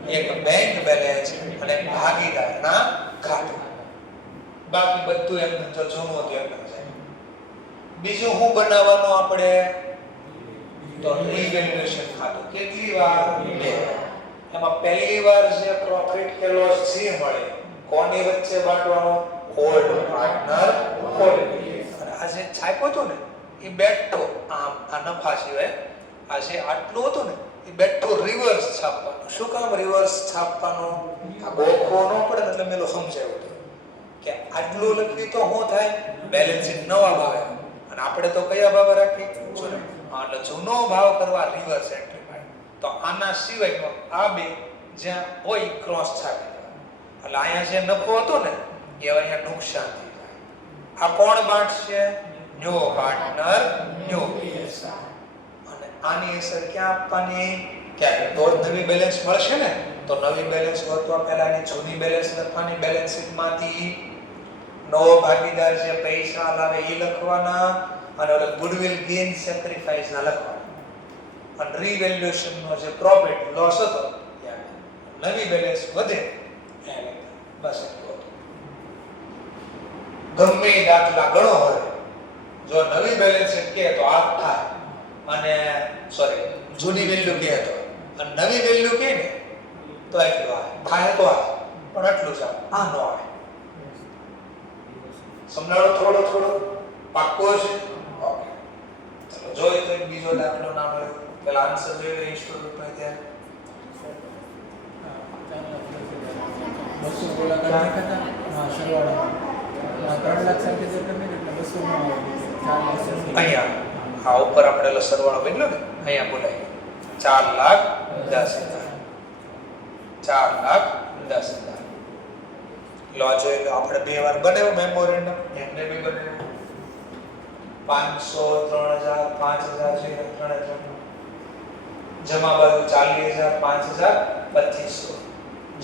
એક બેંક બેલેન્સ અને ભાગીદારના ખાતા બાકી બધું એમ જો જૂનું હતું એમ જાય બીજું શું બનાવવાનું આપણે તો રીવેલ્યુએશન ખાતું કેટલી વાર બે એમાં પહેલી વાર જે પ્રોફિટ કે લોસ જે મળે કોની વચ્ચે બાંટવાનો ઓલ્ડ પાર્ટનર ઓલ્ડ અને આ જે છાપ્યો હતો ને એ બેઠો આમ આ નફા સિવાય આ જે આટલું હતું ને એ બેઠો રિવર્સ છાપવાનું શું કામ રિવર્સ છાપવાનું આ ગોખવો ન પડે એટલે મેં સમજાવ્યું હતું કે આટલું લખી તો શું થાય બેલેન્સ શીટ નવા ભાવે અને આપણે તો કયા ભાવે રાખી જૂનો એટલે જૂનો ભાવ કરવા રિવર્સ એન્ટ્રી માટે તો આના સિવાય આ બે જ્યાં હોય ક્રોસ છાપી દેવા એટલે અહીંયા જે નફો હતો ને એ અહીંયા નુકસાન થઈ જાય આ કોણ બાંટશે ન્યુ પાર્ટનર ન્યુ પીએસઆર અને આની અસર ક્યાં આપવાની ક્યાં તો નવી બેલેન્સ મળશે ને. તો નવી બેલેન્સ ગોતવા પહેલાની જૂની બેલેન્સ લખવાની, બેલેન્સ શીટમાંથી નવો ભાગીદાર જે પૈસા લાવે એ લખવાના અને ઓલો ગુડવિલ ગેઇન સેક્રિફાઈસ ના લખવાના અને રીવેલ્યુએશન નો જે પ્રોફિટ લોસ હતો નવી બેલેન્સ વધે એ બસ એટલું હતું. ગમે દાખલા ગણો હોય જો નવી બેલેન્સ શીટ કે તો આ થાય અને સોરી જૂની વેલ્યુ કે તો અને નવી વેલ્યુ કે ને તો એટલું આવે થાય તો આવે પણ આટલું જ આવે આ નો આવે. સમજાડો થોડો થોડો પાક્કો છે. ઓકે ચલો જોઈએ તો એક બીજો દાખલો નામ લ્યો. પેલા આન્સર જોઈએ ઇન્સ્ટિટ્યૂટ માં ત્યાં 200 ગોળાકાર દેખાતા હા સરવાળા 3 લાખ સાથે જે તમે એટલે 200 માં આવે 4 લાખ અહીંયા આ ઉપર આપણે સરવાળો બન્યો ને અહીંયા બોલાય 4,10,000 4,10,000 લો જોઈ લો આપણે બે વાર બનાવ્યો મેમોરેન્ડમ એમને બી બનાવ્યો 500 3000 5000 છે 3000 જમા બાજુ 40,000 5000 2500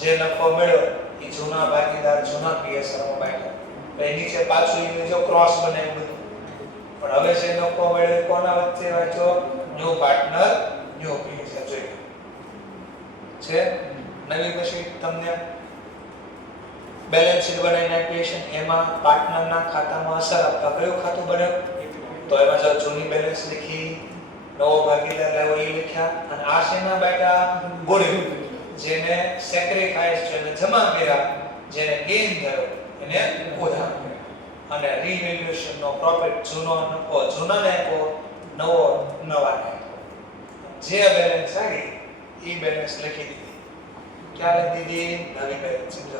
જે નફો મળ્યો એ જૂના ભાગીદાર જૂના પીએસઆર માં બાંધ્યો પછી નીચે પાછું એ જો ક્રોસ બનાવ્યું પણ હવે જે નફો મળ્યો કોના વચ્ચે વાંચો ન્યુ પાર્ટનર ન્યુ પીએસઆર જોઈ છે. નવી પછી તમને બેલેન્સ શીટ બનાવીને આપી છે એમાં પાર્ટનરના ખાતામાં અસર આપતા કયું ખાતું બને તો એમાં જો જૂની બેલેન્સ લખી નવો ભાગીદાર લાવ્યો એ લખ્યા અને આ શેના બેટા ગોળ્યું જેને સેક્રિફાઈસ જેને જમા કર્યા જેને ગેઇન થયો એને ઉધાર અને રીવેલ્યુએશન નો પ્રોફિટ જૂનો નફો જૂનાને આપ્યો નવો નવાને જે બેલેન્સ આવી એ બેલેન્સ લખી દીધી. ક્યારે દીધી નવી બેલેન્સ સમજો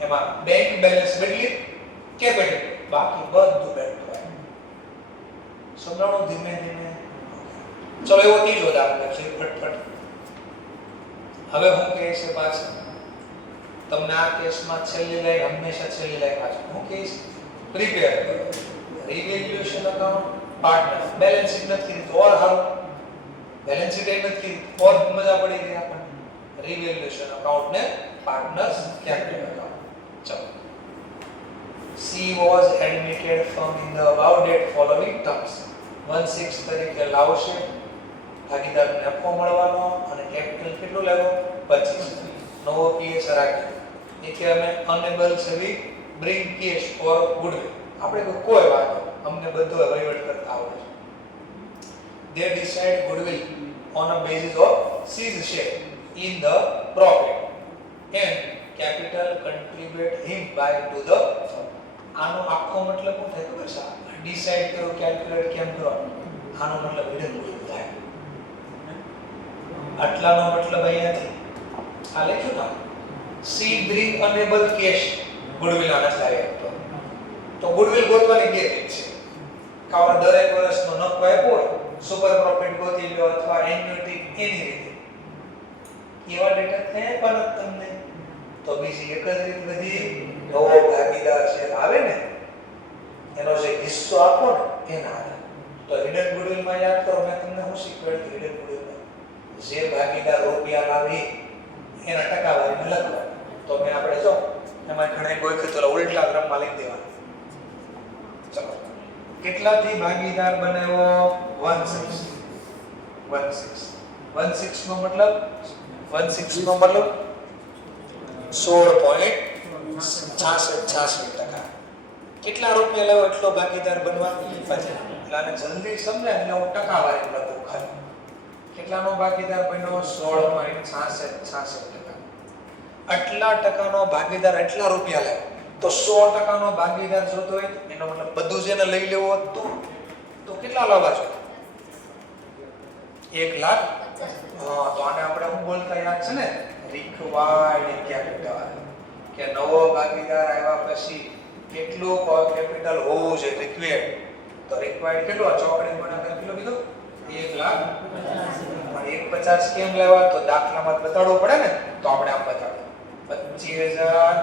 એમાં બેંક બેલેન્સ બદલી કે બદલી બાકી બધું બેઠું સમજાણો ધીમે ધીમે. ચલો એવો ત્રીજો દાખલો છે ફટફટ. હવે હું કહીશ પાછળ તમને આ કેસમાં છેલ્લી લાઈન હંમેશા છેલ્લી લાઈન પાછળ હું કહીશ પ્રિપેર કરો રીવેલ્યુએશન અકાઉન્ટ પાર્ટનર બેલેન્સ શીટ નથી કીધી તો ઓર હારું બેલેન્સ શીટ એ નથી કીધી ઓર મજા પડી ગઈ આપણને રીવેલ્યુએશન અકાઉન્ટ ને પાર્ટનર્સ કેપિટલ અકાઉન્ટ. ચલો C was admitted from in the above date following terms 1/6 તરીકે લાવશે ભાગીદારને નફો મળવાનો અને કેપિટલ કેટલું લેવો 25 નવો પીએસઆર રાખ્યો એટલે અમે અનેબલ છે બ્રિંગ કેશ ઓર ગુડવિલ આપણે કોઈ વાત અમને બધું વહીવટ કરતા આવડે છે. they decide goodwill on a basis of C's share in the profit and capital contribute him by to the firm. આનો આખો મતલબ શું થાય ખબર છે ડિસાઈડ કરો કેલ્ક્યુલેટ કેમ કરો આનો મતલબ હિડન ગુડવિલ થાય. આટલાનો મતલબ અહીંયાથી આ લખ્યું ના સી બ્રિંગ અનેબલ કેશ ગુડવિલ આને લાવી આપતો તો ગુડવિલ ગોતવાની બે રીત છે. કાવા દરેક વર્ષનો નફો આપ્યો હોય સુપર પ્રોફિટ ગોતી લો અથવા એન્યુટી એની રીતે એવા ડેટા થાય પણ તમને તો બીજી એક જ રીત બધી નવો ભાગીદાર છે આવે ને એનો જે હિસ્સો આપો ને એના આધારે તો હિડન ગુડવિલ માં યાદ કરો મેં તમને શું શીખવાડ્યું હિડન ગુડવિલ જે ભાગીદાર રૂપિયા લાવી એના ટકાવારીને લખવા તો મેં આપણે જો એમાં ઘણા કોઈ વખત ઉલટા ક્રમમાં લખી દેવાનું. ચલો કેટલાથી ભાગીદાર બનાવ્યો 16 નો મતલબ 16.66% કેટલા રૂપિયા લેવો એટલો ભાગીદાર બનવા પછી એટલે આને જલ્દી સમજાય એટલે હું ટકાવારી લખું ખાલી કેટલાનો ભાગીદાર બન્યો 16.66%. આટલા ટકાનો ભાગીદાર એટલા રૂપિયા લે તો 100% નો ભાગીદાર જોતો હોય એનો મતલબ બધું જેને લઈ લેવો હતું તો કેટલા લાવવા જોઈએ 1 લાખ. હા તો આને આપણે શું બોલતા યાદ છે ને રિક્વાયર્ડ કેપિટલ કે નવો ભાગીદાર આવ્યા પછી કેટલું કેપિટલ હોવું જોઈએ રિક્વાયર્ડ તો રિક્વાયર્ડ કેટલો ચોકડી બનાવતા કેટલો કીધો 1 લાખ. પણ 150 કેમ લેવા તો દાખલામાં બતાડવું પડે ને તો આપણે આમ બતાડો 25000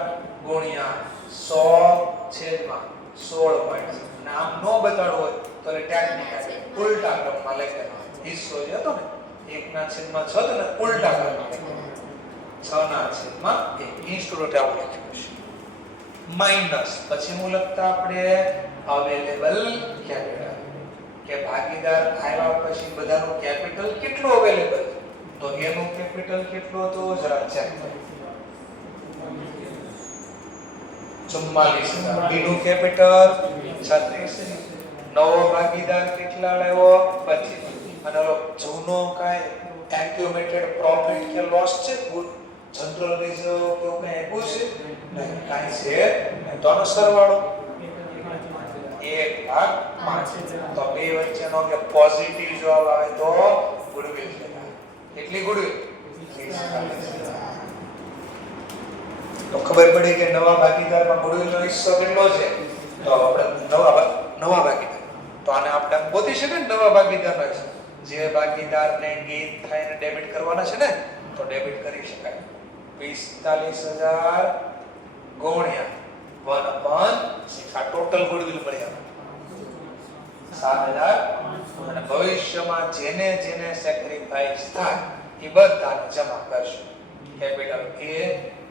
ગુણ્યા 100/16 પોઈન્ટ અને આમ નો બતાડવું હોય તો ટેકનિકલ ઉલટા ક્રમમાં લખી દેવાનો હિસ્સો જે હતો ને 1/6 તો ને ઉલટા કરવાના 6/1 ઇન્સ્ટિટ્યુટ આવું લખ્યું છે માઈનસ પછી હું લખતા આપણે અવેલેબલ કેપિટલ કે ભાગીદાર આવ્યા પછી બધાનું કેપિટલ કેટલું અવેલેબલ તો એનું કેપિટલ કેટલું હતું જરા ચેક કરો 44,000 બી નું કેપિટલ 36 નવો ભાગીદાર કેટલા લાવ્યો 25 અને જૂનો કાઈ એક્યુમ્યુલેટેડ પ્રોફિટ કે લોસ છે જનરલ રિઝર્વ કે એવું કઈ આપ્યું છે નહીં કાઈ છે નહીં તો આનો સરવાળો 1/5 તો બે વચ્ચેનો કે પોઝિટિવ જવાબ આવે તો ગુડવિલ કેટલી ગુડવિલ 45,000 તો ખબર પડી કે નવા ભાગીદારમાં ગુડવિલનો હિસ્સો કેટલો છે તો આપણે નવા ભાગીદાર તો આને આપણે ગોતી શકીએ ને નવા ભાગીદારનો હિસ્સો જે ભાગીદારને ગેઇન થઈને ડેબિટ કરવાના છે ને તો ડેબિટ કરી શકાય 45,000 ગુણ્યા 1/6 આ ટોટલ ગુડવિલ મળ્યા 7,000 અને ભવિષ્યમાં જેને જેને સેક્રિફાઈસ થાય એ બધાને જમા કરશું કેપિટલ A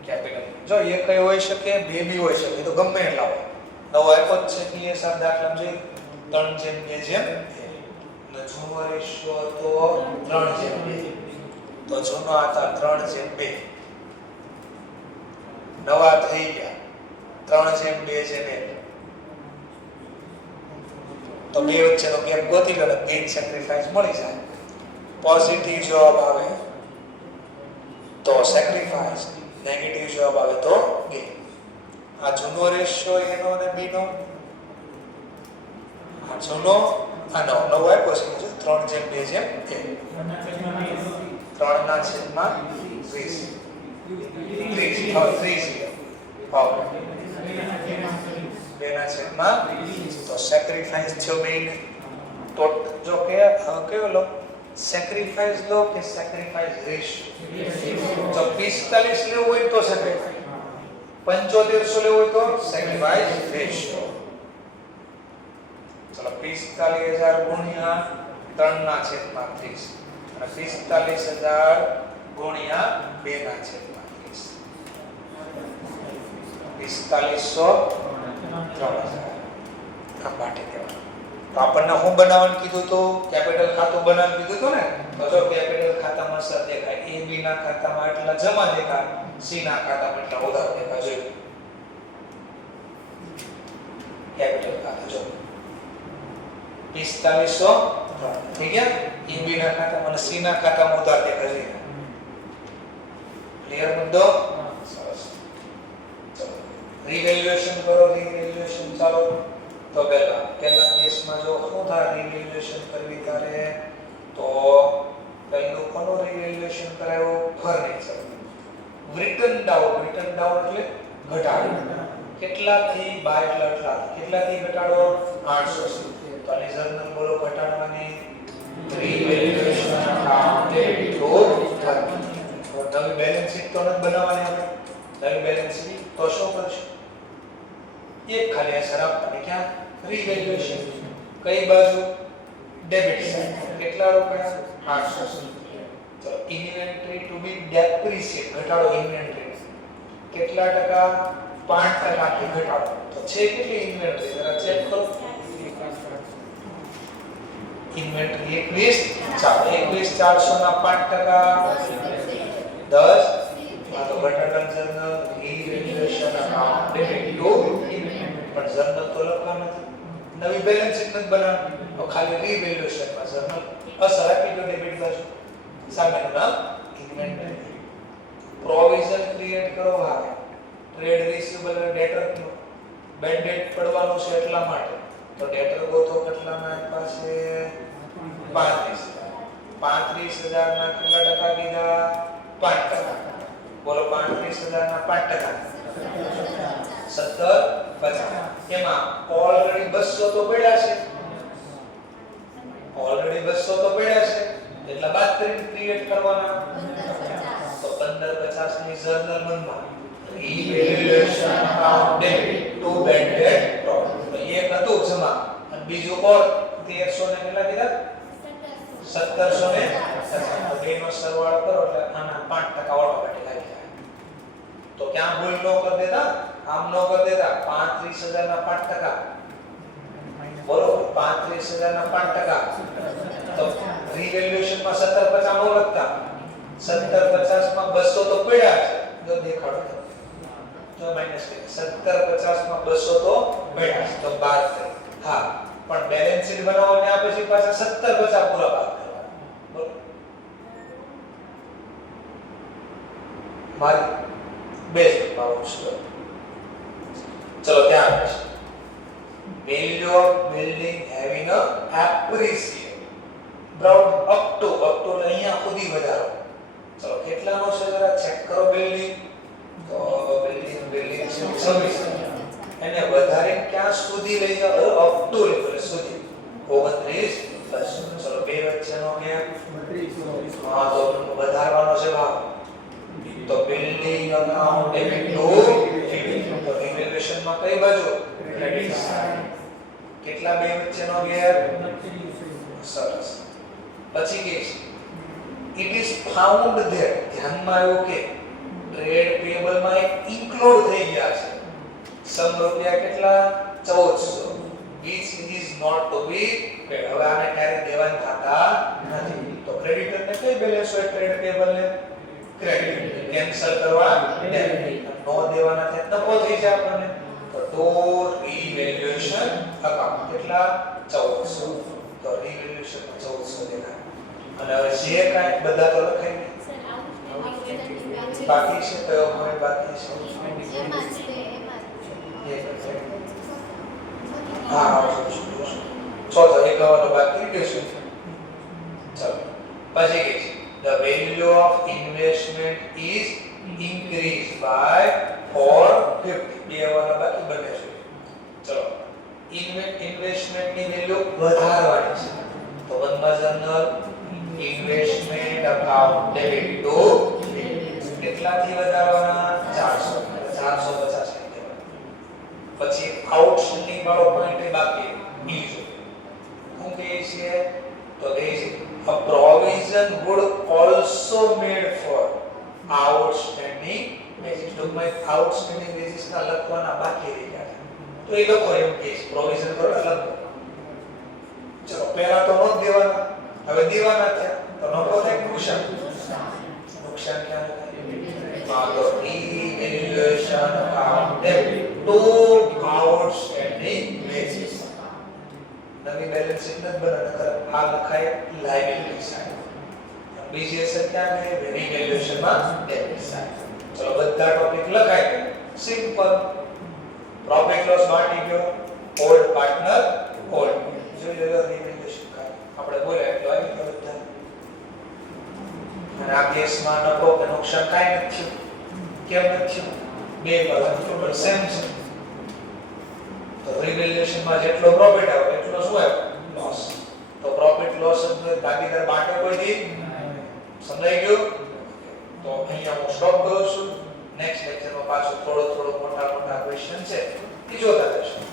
કેપિટલ જો એ કઈ હોઈ શકે બે બી હોઈ શકે તો ગમે એટલા હોય નવો આપ્યો જ છે કે એ સાત દાખલા જોઈ 3/2 અને જૂનો રેશિયો તો 3/2 તો જૂનો હતા 3/2 નવા થઈ ગયા 3/2 તો બે વચ્ચેનો ગેપ ગોતી લો ગેઇન સેક્રિફાઈસ મળી જાય પોઝિટિવ જવાબ આવે તો સેક્રિફાઈસ નેગેટિવ જવાબ આવે તો ગેઇન આ જૂનો રેશિયો એનો અને બી નો આ જૂનો આ નવો આપ્યો છે 3/2 તો સેક્રિફાઈસ થયો બેન તો જો કે કયો લો સેક્રિફાઈસ લો કે સેક્રિફાઈસ રેશિયો જો 45 લેવું હોય તો સેક્રિફાઈસ 7500 લેવું હોય તો સેક્રિફાઈસ રેશિયો ચલો 45,000 ગુણ્યા 3/30 અને 45,000 ગુણ્યા 2/30 4500 3,000 આ પાટી દેવાનું તો આપણને શું બનાવવાનું કીધું તો કેપિટલ ખાતું બનાવવાનું કીધું તો ને તો જો કેપિટલ ખાતામાં સર દેખાય એ બી ના ખાતામાં એટલા જમા દેખાય સી ના ખાતામાં એટલા ઉધાર દેખાય જોયું કેપિટલ ખાતું જો 4500 થઈ ગયા એ બી ના ખાતામાં અને સી ના ખાતામાં ઉધાર દેખાય છે ક્લિયર મુદ્દો સરસ ચલો રિવેલ્યુએશન કરો રિવેલ્યુએશન ચાલો તો પહેલા કેસમાં જો શું થાય રિવેલ્યુએશન કરવી ત્યારે તો પહેલું કોનું રિવેલ્યુએશન કરાયો ફર્નિચર રિટર્ન ડાઉન એટલે ઘટાડો કેટલાથી 12 એટલા કેટલાથી ઘટાડો 800 તો આની જર્નલ બોલો ઘટાડવાની રિવેલ્યુએશન અકાઉન્ટેડ ટુ 30 નવી બેલેન્સ શીટ તો નથી બનાવવાની આપણે નવી બેલેન્સ શીટ તો શું કરશું એક ખાલી અસર આપવાની ક્યાં રિવેલ્યુએશન કઈ બાજુ ડેબિટ સાઈડ કેટલા રૂપિયા 800 તો ઇન્વેન્ટરી ટુ બી ડેપ્રિસિએટ ઘટાડો ઇન્વેન્ટરી કેટલા ટકા 5% થી ઘટાડો તો છે કેટલી ઇન્વેન્ટરી જરા ચેક કરો ઇન્વેન્ટરી 21 ચાલો 21,400 ના 5% 10 આ તો ઘટાડન journal revaluation account debit to પણ જર્નલ તો લખવા નથી નવી બેલેન્સ શીટ નથી બનાવવાની તો ખાલી રિવેલ્યુએશન માં જર્નલ અસર આપી દો ડેબિટ બાજુ સામેનું નામ ઇન્વેન્ટરી પ્રોવિઝન ક્રિએટ કરો ભાવે ટ્રેડ રિસીવેબલ અને ડેટર નો બેડ ડેટ પડવાનો છે એટલા માટે તો ડેટર ગોતો કેટલાના પાસે 35,000 ના કેટલા ટકા કીધા 5% બોલો 35,000 ના 5% 17,50 એમાં ઓલરેડી 200 તો પડ્યા છે એટલા બાદ કરીને ક્રિએટ કરવાના તો 15,50 ની જર્નલ મનમાં revaluation account debit to bad debt profit તો એક હતું જમા અને બીજું ઓર 1300 ને કેટલા કીધા 1700 ને તો બેનો સરવાળો કરો એટલે આના 5% ઓટોમેટિક આવી જાય. તો ક્યાં ભૂલ ન કરી દેતા, આમ ન કરી દેતા. 35,000 ના 5%, બરોબર, 35,000 ના 5%. તો રિવેલ્યુએશન માં 1750 નો લખતા, 1750 માં 200 તો પડ્યા છે, જો દેખાડો તો માઈનસ કરી 1750 માં 200 તો પડ્યા છે, તો બાદ કરી. હા, પણ બેલેન્સ શીટ બનાવવાને આ પછી પાછા 1750 પૂરા બાદ કરવા. બરોબર, મારી બેઝ પાવર છે. ચલો ત્યાં આવે છે value of building having a appreciate brought up to અહીંયા સુધી વધારો. ચલો કેટલાનો છે જરા ચેક કરો. બિલ્ડિંગ તો બિલ્ડિંગ છે 26, એને વધારે ક્યાં સુધી લઈ જાવ? અપ ટુ લેવલ સુધી 29 પ્લસ. ચલો બે વચ્ચેનો ગેપ 32. હા, તો વધારવાનો છે ભાવ. તો બિલ્ડિંગ અકાઉન્ટ ડેબિટ ટુ તો રિવેલ્યુએશન માં કઈ બાજુ? Credit side. કેટલા બે વચ્ચેનો ગેપ? સરસ. પછી કે ઇટ ઇઝ ફાઉન્ડ ધેટ, ધ્યાનમાં આવ્યું કે ટ્રેડ પેયેબલ માં એક ઇન્ક્લુડ થઈ ગયા છે સમ રૂપિયા કેટલા? 1400, which is not to be paid. હવે આને ક્યારે દેવાના થતા નથી. તો ક્રેડિટર ને કઈ બેલેન્સ હોય? ટ્રેડ પેયેબલ ને ક્રેડિટ. કેન્સલ કરવા ડેબિટ. નો દેવાના થાય નફો થઈ જાય આપણને. તો ટુ રિવેલ્યુએશન અકાઉન્ટ કેટલા? 1400. તો રિવેલ્યુએશન 1400 દેખાય. અને હવે જે કાંઈ બધા તો લખાઈ બાકી છે, કયો પોઈન્ટ બાકી છે? હા, ચોથો એકાવાનો બાકી ગયો છે. ચલો પછી કે છે the value of investment is increased by 450. બે વાળા બાકી બને છે. ચલો ઇન્વેસ્ટમેન્ટ ની વેલ્યુ વધારવાની છે. તો વનમાં journal investment account debit to કેટલાથી વધારવાના? 450 થઈ દેવાના. પછી આઉટસ્ટેન્ડિંગ વાળો પોઈન્ટ બાકી બીજો શું કહે છે? તો કહે છે a provision would also made for outstanding wages. ટૂંકમાં outstanding wages ના લખવાના બાકી રહી ગયા છે, તો એ લખો એમ કે પ્રોવિઝન કરો લખો. ચલો પહેલા તો નો દેવાના, હવે દેવાના થયા તો નફો થાય નુકસાન? નુકસાન ક્યાં થાય? આ તો રિવેલ્યુએશન account debit two outstanding veggies. નવી બેલેન્સ શીટ ન બનાવતા, આ લખાય લાયબિલિટી સાઈડ. બીજી અસર ક્યાં ગઈ? રિવેલ્યુએશન માં ડેબિટ સાઈડ. ચલો બધા ટોપિક લખાય. સિમ્પલ. પ્રોફિટ લોસ બાકી ગયો. Old partner old. જોઈ લો રિવેલ્યુએશન કા આપણે બોલ્યા એટલે આવી ગયો બધા. અને આ કેસમાં નફો કે નુકસાન કાઈ નથી થયું. કેમ નથી થયું? બે બાજુ ટોટલ સેમ છે. તો રિવેલ્યુએશન માં જેટલો પ્રોફિટ આવે એટલો શું આવે? લોસ. તો પ્રોફિટ લોસ એટલે ભાગીદાર બાટે કોઈ દી સમજાઈ ગયું? તો અહીંયા હું સ્ટોપ કરું છું. નેક્સ્ટ લેક્ચરમાં પાછું થોડો મોટા ક્વેશ્ચન છે એ જોતા રહેશું.